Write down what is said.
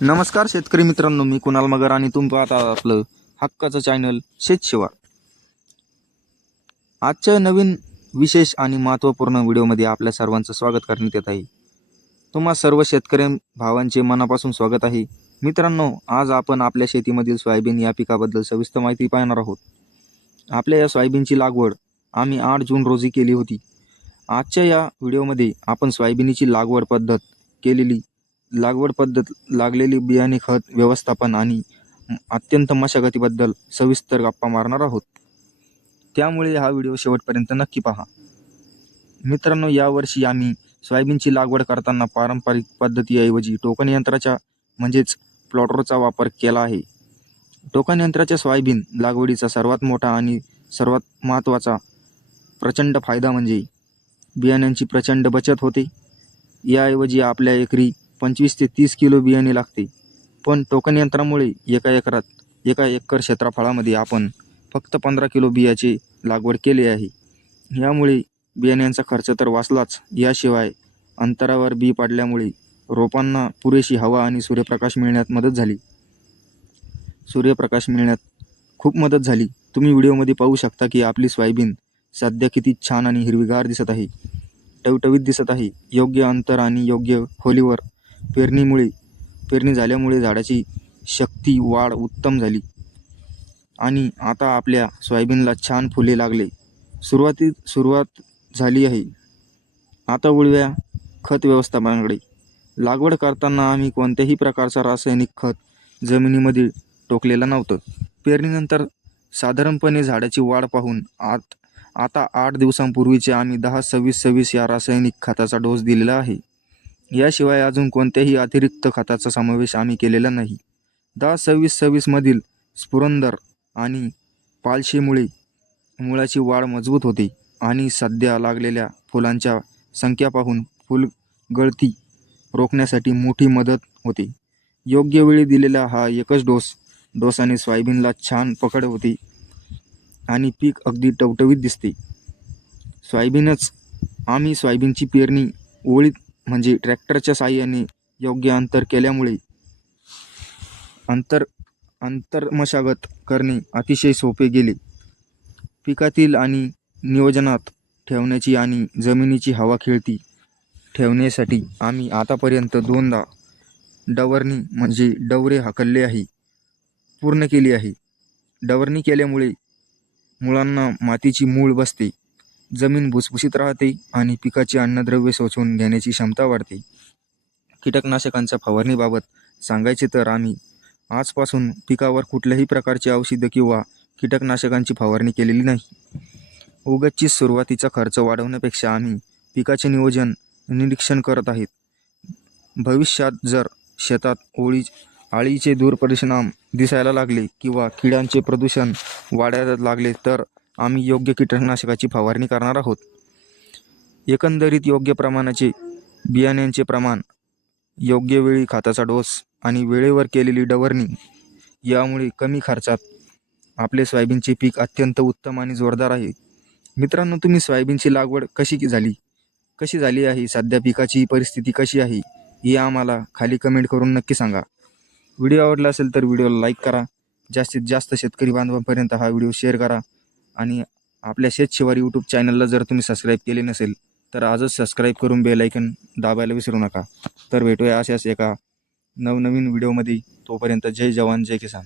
नमस्कार शेतकरी मित्रांनो, मी कुणाल मगर आणि तुम्ही पाहता आपलं हक्काचं चॅनल शेतशिवार. आजच्या नवीन विशेष आणि महत्त्वपूर्ण व्हिडिओमध्ये आपल्या सर्वांचं स्वागत करण्यात येत आहे. तुम्हा सर्व शेतकरी भावांचे मनापासून स्वागत आहे. मित्रांनो, आज आपण आपल्या शेतीमधील सोयाबीन या पिकाबद्दल सविस्तर माहिती पाहणार आहोत. आपल्या या सोयाबीनची लागवड आम्ही 8 जून रोजी केली होती. आजच्या या व्हिडिओमध्ये आपण सोयाबीनची लागवड पद्धत, लागलेली बियाणे, खत व्यवस्थापन आणि अत्यंत मशागतीबद्दल सविस्तर गप्पा मारणार आहोत. त्यामुळे हा व्हिडिओ शेवटपर्यंत नक्की पहा. मित्रांनो, यावर्षी आम्ही सोयाबीनची लागवड करताना पारंपरिक पद्धतीऐवजी टोकन यंत्राच्या म्हणजेच प्लॉटरचा वापर केला आहे. टोकन यंत्राच्या सोयाबीन लागवडीचा सर्वात मोठा आणि सर्वात महत्त्वाचा प्रचंड फायदा म्हणजे बियाण्यांची प्रचंड बचत होते. याऐवजी आपल्या एकरी 25 ते 30 किलो बियाणे लागते, पण टोकन यंत्रामुळे एका एकर क्षेत्रफळामध्ये आपण फक्त 15 किलो बियाची लागवड केली आहे. यामुळे बियाण्यांचा खर्च तर वाचलाच, याशिवाय अंतरावर बी पाडल्यामुळे रोपांना पुरेशी हवा आणि सूर्यप्रकाश मिळण्यात खूप मदत झाली. तुम्ही व्हिडिओमध्ये पाहू शकता की आपली सोयाबीन सध्या किती छान आणि हिरवीगार दिसत आहे, टवटवीत दिसत आहे. योग्य अंतर आणि योग्य खोलीवर पेरणी झाल्यामुळे झाडाची शक्ती वाढ उत्तम झाली आणि आता आपल्या सोयाबीनला छान फुले लागले. सुरुवात झाली आहे. आता वळूया खत व्यवस्थापनाकडे. लागवड करताना आम्ही कोणत्याही प्रकारचा रासायनिक खत जमिनीमध्ये टोकलेलं नव्हतं. पेरणीनंतर साधारणपणे झाडाची वाढ पाहून आता 8 दिवसांपूर्वीचे आम्ही 10-26-26 या रासायनिक खताचा डोस दिलेला आहे. याशिवाय अजून कोणत्याही अतिरिक्त खताचा समावेश आम्ही केलेला नाही. 10-26-26 मधील स्फुरंदर आणि पालशीमुळे मुळाची वाढ मजबूत होते आणि सध्या लागलेल्या फुलांच्या संख्या पाहून फुलगळती रोखण्यासाठी मोठी मदत होते. योग्य वेळी दिलेला हा एकच डोसाने सोयाबीनला छान पकड होते आणि पीक अगदी टवटवीत दिसते. आम्ही सोयाबीनची पेरणी ओळीत म्हणजे ट्रॅक्टरच्या साहाय्याने योग्य अंतर केल्यामुळे अंतर्मशागत करणे अतिशय सोपे गेले. पिकातील आणि नियोजनात ठेवण्याची आणि जमिनीची हवा खेळती ठेवण्यासाठी आम्ही आतापर्यंत 2दा डवरणी म्हणजे डवरे हाकलले आहे पूर्ण केली आहे. डवरणी केल्यामुळे मुळांना मातीची मूळ बसते, जमीन भुसभुशीत राहते आणि पिकाची अन्नद्रव्य शोषून घेण्याची क्षमता वाढते. कीटकनाशकांच्या फवारणीबाबत सांगायचे तर आम्ही आजपासून पिकावर कुठल्याही प्रकारची औषधं किंवा कीटकनाशकांची फवारणी केलेली नाही. उगाचची सुरुवातीचा खर्च वाढवण्यापेक्षा आम्ही पिकाचे निरीक्षण करत आहेत. भविष्यात जर शेतात अळीचे दुष्परिणाम दिसायला लागले किंवा किड्यांचे प्रदूषण वाढायला लागले तर आम्ही योग्य कीटकनाशकाची फवारणी करणार आहोत. एकंदरीत योग्य प्रमाणाचे बियाण्यांचे प्रमाण, योग्य वेळी खताचा डोस आणि वेळेवर केलेली डवरणी यामुळे कमी खर्चात आपले सोयाबीनचे पीक अत्यंत उत्तम आणि जोरदार आहे. मित्रांनो, तुम्ही सोयाबीनची लागवड कशी झाली आहे, सध्या पिकाची परिस्थिती कशी आहे, हे आम्हाला खाली कमेंट करून नक्की सांगा. व्हिडिओ आवडला असेल तर व्हिडिओला लाईक करा. जास्तीत जास्त शेतकरी बांधवांपर्यंत हा व्हिडिओ शेअर करा आणि आपल्या शेतशिवार यूट्यूब चॅनलला जर तुम्ही सबस्क्राईब केले नसेल तर आजच सबस्क्राईब करून बेल आयकन दाबायला विसरू नका. तर भेटूया अशाच एका नवनवीन व्हिडिओमध्ये. तोपर्यंत जय जवान जय किसान.